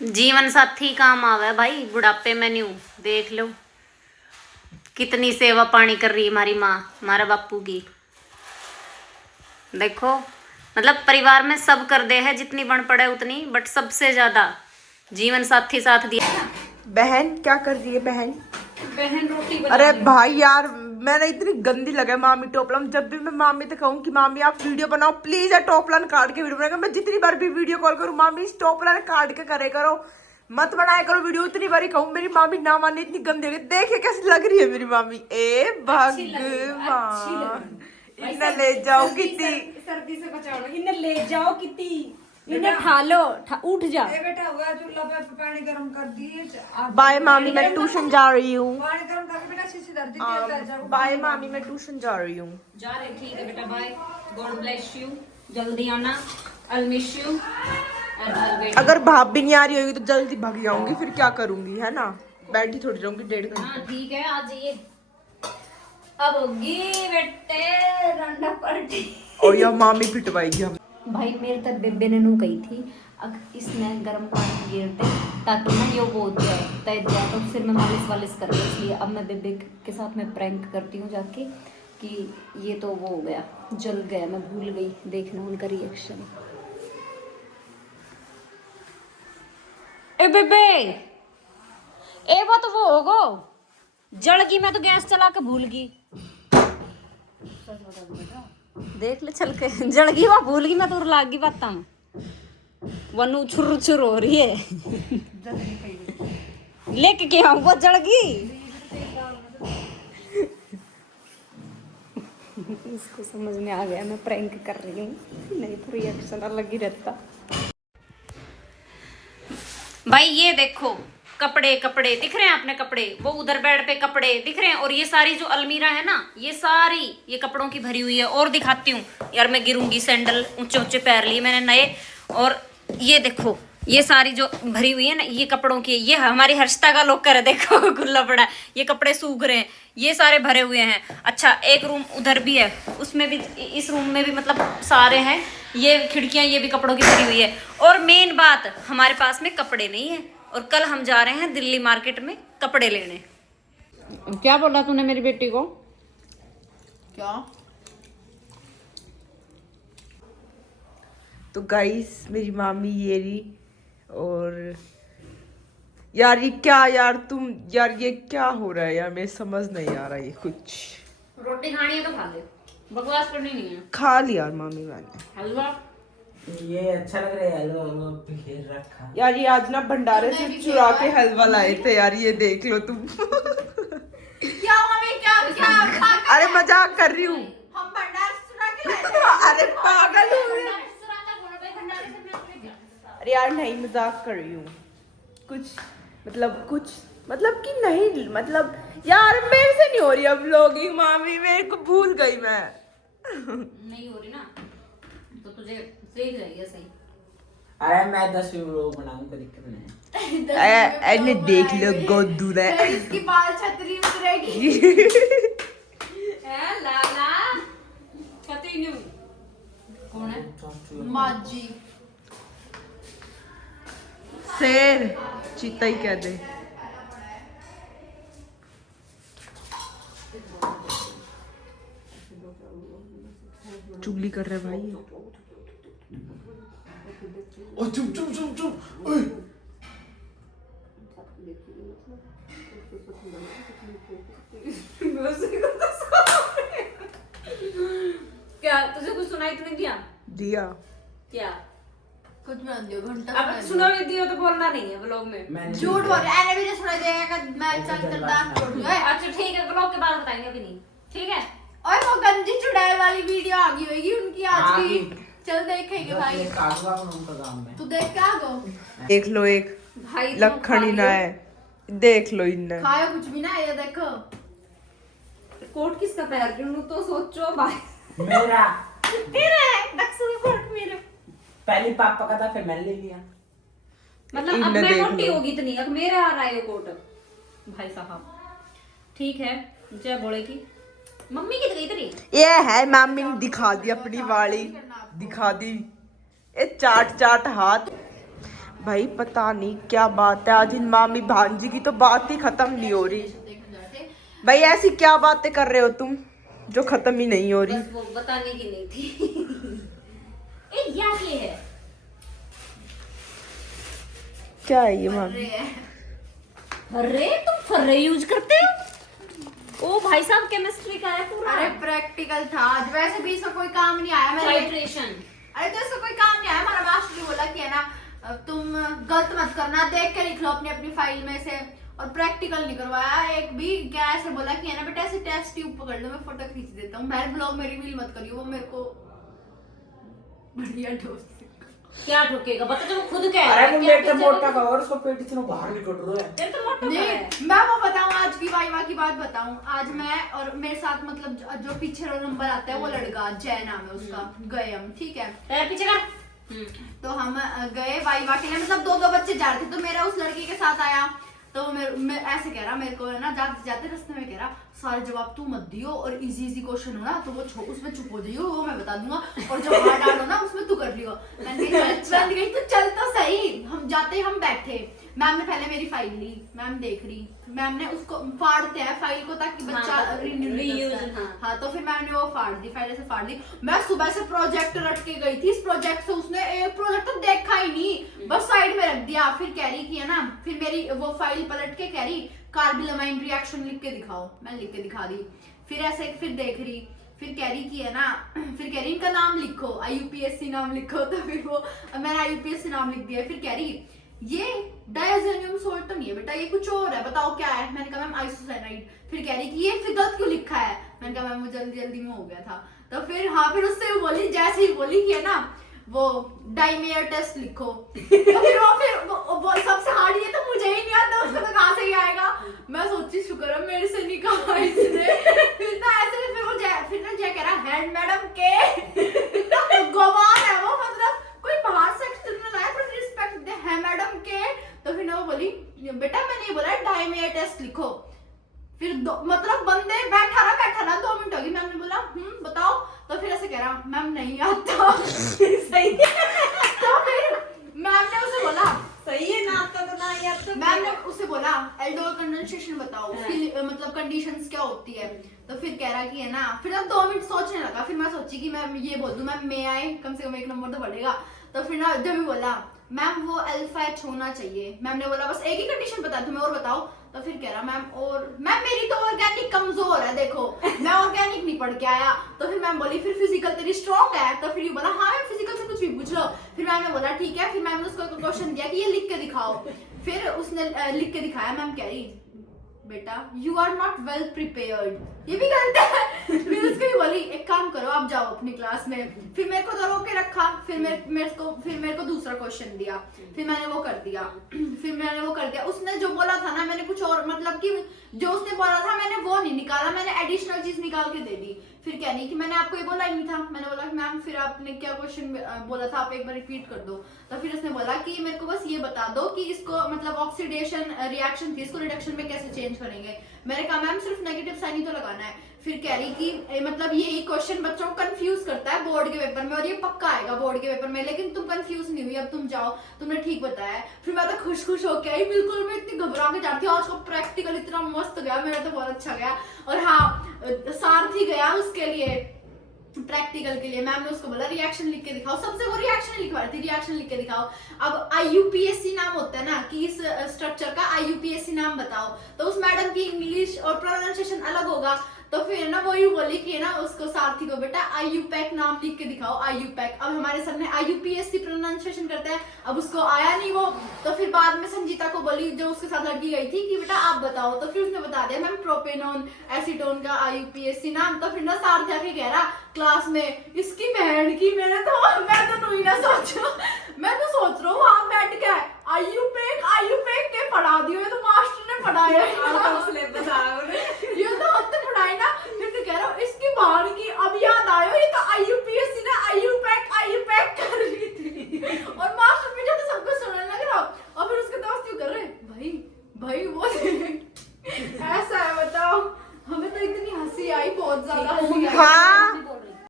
जीवन साथी काम आवे भाई बुढ़ापे में न्यू देख लो कितनी सेवा पानी कर रही है हमारी माँ हमारे बापू की। देखो मतलब परिवार में सब कर दे है जितनी बन पड़े उतनी, बट सबसे ज्यादा जीवन साथी साथ दिया। बहन क्या कर रही है बहन? बहन रोटी बना अरे भाई यार मैंने इतनी गंदी लगा मामी टोपलन। जब भी मैं मामी से कहूँ कि मामी आप वीडियो बनाओ प्लीज यार टोपलन काट के वीडियो बनाएगा। मैं जितनी बार भी वीडियो कॉल करूँ मामी इस टोपलन काट के करे करो, मत बनाया करो वीडियो। उतनी बार ही कहूँ मेरी मामी ना माने, इतनी गंदी लगी। देखे कैसी लग रही है मेरी मामी। ए भगवान इन्हें ले जाओ कितनी सर्दी से बचाओ, इन्हें ले जाओ कितनी, इन्हें खा लो, उठ जा। बेटा हुआ चूल्हा पे पानी गरम कर दिए। बाय मामी मैं ट्यूशन जा रही हूँ। पानी गरम करके बेटा शीशी धर दी थी। बाय मामी मैं ट्यूशन जा रही हूँ। जा रहे ठीक है बेटा बाय, गॉड ब्लेस यू, जल्दी आना, आई मिस यू। अगर भाभी नहीं आ रही होगी तो जल्दी भाग जाऊंगी, फिर क्या करूंगी है ना, बैठी थोड़ी रहूंगी 1.5 घंटे। हाँ ठीक है आ जाइए। अब होगी बेटे रंडा पार्टी। और या मामी पिटवाएगी हम। भाई मेरे तक बेबे ने नू कही थी अगर इसमें गर्म पानी गिर दे ताकि ना ये वो हो जाए तय जाए, तो सिर में मालिश वालिश कर दे। इसलिए अब मैं बेबे के साथ में प्रैंक करती हूँ जाके कि ये तो वो हो गया, जल गया, मैं भूल गई देखना उनका रिएक्शन। ए बेबे ए वो तो वो होगो जल गई, मैं तो गैस चला के भूल गई। देख ले चल के जल गई वह भूल गई मैं तो लाग गई बात वनु छुर छुर हो रही है लेके क्या वो जल गई। इसको समझ में आ गया मैं प्रैंक कर रही हूँ, नहीं तो रिएक्शन अलग ही रहता। भाई ये देखो कपड़े कपड़े दिख रहे हैं आपने, कपड़े वो उधर बेड पे कपड़े दिख रहे हैं, और ये सारी जो अलमीरा है ना ये सारी ये कपड़ों की भरी हुई है। और दिखाती हूँ यार मैं गिरूंगी, सैंडल ऊंचे ऊंचे पैर लिए मैंने नए, और ये देखो ये सारी जो भरी हुई है ना ये कपड़ों की, ये हमारी हर्षता का लॉकर है देखो खुला पड़ा है, ये कपड़े सूख रहे हैं, ये सारे भरे हुए हैं। अच्छा एक रूम उधर भी है, उसमें भी, इस रूम में भी मतलब सारे हैं, ये खिड़कियां ये भी कपड़ों की भरी हुई है। और मेन बात हमारे पास में कपड़े नहीं है, और कल हम जा रहे हैं दिल्ली मार्केट में कपड़े लेने। क्या बोला तूने मेरी बेटी को? क्या? तो गाइस मेरी मामी ये रही, और यार ये क्या यार तुम यार ये क्या हो रहा है यार, मेरे समझ नहीं आ रहा ये कुछ। रोटी खानी है तो खा ले, बकवास करनी नहीं है। खा लिया मामी मैंने हलवा ये अच्छा लग रहा है हलवा फिर रखा यार। ये आज ना भंडारे से चुरा के हलवा लाए थे यार, ये देख लो तुम। क्या मम्मी क्या क्या अरे मजाक कर रही हूँ। हम भंडार से चुरा के लाए थे। अरे पागल हो गए। अरे यार नहीं मजाक कर रही हूँ, कुछ मतलब कि नहीं, मतलब यार मेरे से नहीं हो रही अब व्लॉगिंग मामी, मेरे को भूल गई मैं। नहीं हो रही ना तो तुझे सीख जाएगी सही। अरे मैं 10 व्लॉग बनाऊं कोई दिक्कत नहीं। एने देख लो गोदू रे इसकी बाल छतरी उतरेगी। है लाला छतरी न्यू कौन है? माजी शेर चीता ही कह दे। चुगली कर रहे भाई। ओ चुप चुप चुप चुप ओए क्या तुझे कुछ सुनाई तो नहीं दिया? दिया क्या कुछ भी दियो घंटा अब सुना भी दिया तो बोलना नहीं है व्लॉग में। झूठ बोल रहा है, ऐने भी नहीं सुनाई देगा कि मैं चंद्रदास छोड़ दूंगा। अच्छा ठीक है व्लॉग के बाद बताएंगे अभी नहीं, ठीक है? और वो गंजी चुड़ैल वाली वीडियो आ गई होगी उनकी आज की, चल देखेंगे भाई। तू देख के आ गो। देख लो एक भाई तुम लखनी ना है, देख लो इन्हें। खायो कुछ भी ना, ये देखो कोट किसका पहन रही हूं तो सोचो भाई। मेरा तेरा है दक्षिण में कोट मेरा, पहले पापा का था फिर मैंने ले लिया। मतलब अब इन्हें मैं देख मोटी लो। होगी इतनी, अब मेरा आ रहा है ये कोट भाई साहब। ठीक है जय बोले की मम्मी की गई तेरी ये है मामी ने दिखा दी अपनी वाली, दिखा दी ये चाट चाट हाथ। भाई पता नहीं क्या बात है, आज इन मामी भांजी की तो बात ही खत्म नहीं हो रही। भाई ऐसी क्या बातें कर रहे हो तुम जो खत्म ही नहीं हो रही? बस वो बताने की नहीं थी। यार ये है क्या है ये मामी? अरे तुम फर्रे यूज करते हो? ओ भाई साहब केमिस्ट्री का है पूरा। अरे प्रैक्टिकल था आज, वैसे भी इसका कोई काम नहीं आया। मैंने टाइट्रेशन। अरे तो इसका कोई काम नहीं आया। हमारा मास्टर ने बोला कि है ना तुम गलत मत करना, देख के लिख लो अपनी अपनी फाइल में से, और प्रैक्टिकल नहीं करवाया एक भी। क्या ऐसे बोला कि है ना बेटा ऐसे टेस्ट ट्यूब पकड़ लो, मैं फोटो खींच देता हूँ। मैं ब्लॉग मेरी रील मत करियो, वो मेरे को बढ़िया दोस्त क्या ठोकेगा बता, जब खुद कह रहा अरे है वो क्या मेरे पीछे मोटा का और उसको पेट इतना बाहर निकल रहा है। तेरे तो मोटा नहीं, है। मैं वो बताऊं आज की वाइवा की बात बताऊं। आज मैं और मेरे साथ मतलब जो पीछे रोल नंबर आता है वो लड़का जय नाम है उसका, गए हम, ठीक है। पैर पीछे कर। तो हम गए वाइवा के लिए, मतलब दो बच्चे जा रहे थे, तो मेरा उस लड़की के साथ आया। तो मैं ऐसे कह रहा मेरे को है ना, जाते जाते रास्ते में कह रहा सारे जवाब तू मत दियो, और इजी क्वेश्चन हो ना तो वो उसमें चुप हो जाइयो, वो मैं बता दूंगा, और जो हार्ड हार्ड हो ना उसमें तू कर लियो। मैंने कही तो चल तो सही। हम जाते हम बैठे, मैम ने पहले मेरी फाइल ली, मैम देख रही, मैम ने उसको फाड़ते हैं फाइल को ताकि बच्चा हाँ, reuse हाँ, तो फिर मैम ने वो फाड़ दी, फाइल ऐसे फाड़ दी। मैं सुबह से प्रोजेक्ट रट के गई थी, इस प्रोजेक्ट से उसने एक प्रोजेक्ट तो देखा ही नहीं, बस साइड में रख दिया। फिर कह रही कि है ना, फिर मेरी वो फाइल पलट के कह रही कार्बिलमाइन रिएक्शन लिख के दिखाओ, मैं लिख के दिखा दी। फिर ऐसे फिर देख रही, फिर कह रही कि है ना, फिर कह रही इनका नाम लिखो, IUPAC नाम लिखो। तो फिर वो मैंने IUPAC नाम लिख दिया। फिर कह रही ये डायजेनियम सोल्ट तो नहीं है बेटा, ये कुछ और है, बताओ क्या है। मैंने कहा मैम आइसोसाइनाइड। फिर कह रही कि ये फिर गलत क्यों लिखा है। मैंने कहा मैम वो जल्दी में हो गया था। तो फिर हाँ, फिर उससे वो बोली, जैसे ही बोली कि है ना वो डाइमेयर टेस्ट लिखो। तो फिर वो सबसे हार्ड ये तो मुझे ही नहीं आता, उसको तो कहाँ से ही आएगा। मैं सोची शुक्र है मेरे से नहीं कहा इसने। फिर ना ऐसे फिर वो फिर ना जय कह रहा हेड मैडम के गवार है वो, मतलब कोई बाहर से एक्सटर्नल आया पर रिस्पेक्ट दे है मैडम के। तो फिर ना वो बोली बेटा मैंने ये बोला डाइमेयर टेस्ट लिखो। फिर मतलब बंदे बैठा रहा 2 मिनट होगी। मैम ने बोला बताओ। तो फिर ऐसे कह रहा मैम नहीं आता। सही तो फिर मैम ने उसे बोला सही है ना, आता तो ना यार। तो मैम ने उसे बोला एल्डोल कंडेंसेशन बताओ, उसकी मतलब कंडीशंस क्या होती है। तो फिर कह रहा कि है ना, फिर अब 2 मिनट सोचने लगा। फिर मैं सोची कि मैं ये बोल दूं मैम मैं आए, कम से कम 1 नंबर तो बढ़ेगा। तो फिर ना जब भी बोला मैम वो अल्फा एच होना चाहिए। मैम ने बोला बस एक ही कंडीशन बता, तुम्हें और बताओ। तो फिर कह रहा मैम और मैम मेरी तो ऑर्गेनिक कमजोर है, देखो मैं ऑर्गेनिक नहीं पढ़ के आया। तो फिर मैम बोली फिर फिजिकल तेरी स्ट्रॉन्ग है। तो फिर ये बोला हाँ मैम फिजिकल से कुछ भी पूछ लो। फिर मैम ने बोला ठीक है। फिर मैम ने उसको क्वेश्चन दिया कि ये लिख के दिखाओ। फिर उसने लिख के दिखाया। मैम कह रही बेटा you are not well prepared, ये भी गलत है। फिर उसको ही बोली एक काम करो आप जाओ अपनी क्लास में। फिर मेरे को तो रोक के रखा। फिर मेरे को दूसरा क्वेश्चन दिया। फिर मैंने वो कर दिया। उसने जो बोला था ना, मैंने कुछ और मतलब कि जो उसने बोला था मैंने वो नहीं निकाला, मैंने एडिशनल चीज निकाल के दे दी। फिर क्या नहीं कि मैंने आपको ये बोला ही नहीं था। मैंने बोला मैम फिर आपने क्या क्वेश्चन बोला था, आप एक बार रिपीट कर दो। तो फिर उसने बोला कि मेरे को बस ये बता दो कि इसको मतलब ऑक्सीडेशन रिएक्शन थी, इसको रिडक्शन में कैसे चेंज करेंगे। मैंने कहा मैम सिर्फ नेगेटिव साइन ही तो लगाना है। फिर कह रही कि मतलब ये क्वेश्चन बच्चों को कंफ्यूज करता है बोर्ड के पेपर में, और ये पक्का आएगा बोर्ड के पेपर में, लेकिन तुम कंफ्यूज नहीं हुई, अब तुम जाओ, तुमने ठीक बताया। फिर मैं तो खुश होके आई, बिल्कुल मैं इतनी घबरा के जाती हूँ। आज का प्रैक्टिकल इतना मस्त गया, मेरा तो बहुत अच्छा गया। और हाँ सारथी गया उसके लिए प्रैक्टिकल के लिए। मैम ने उसको बोला रिएक्शन लिख के दिखाओ, सबसे वो रिएक्शन लिखवा रही थी, रिएक्शन लिख के दिखाओ। अब IUPAC नाम होता है ना कि इस स्ट्रक्चर का IUPAC नाम बताओ, तो उस मैडम की इंग्लिश और प्रोनाउंसिएशन अलग होगा। तो फिर ना वो यूं बोली कि ना उसको सारथी को बेटा IUPAC नाम लिख के दिखाओ, IUPAC। अब हमारे सर ने IUPAC प्रोनाउंसिएशन करते हैं, अब उसको आया नहीं वो। तो फिर बाद में संजीता को बोली जो उसके साथ लड़की गई थी कि बेटा आप बताओ। तो फिर उसने बता दिया मैम प्रोपेनोन एसीटोन का IUPAC नाम। तो फिर ना सारथी आके कह रहा क्लास में इसकी बहन की, मैं तो नहीं ना सोचो, मैं तो सोच रहा हूँ वहां बैठ के IUPAC के पढ़ा दियो, ये तो मास्टर ने पढ़ाया।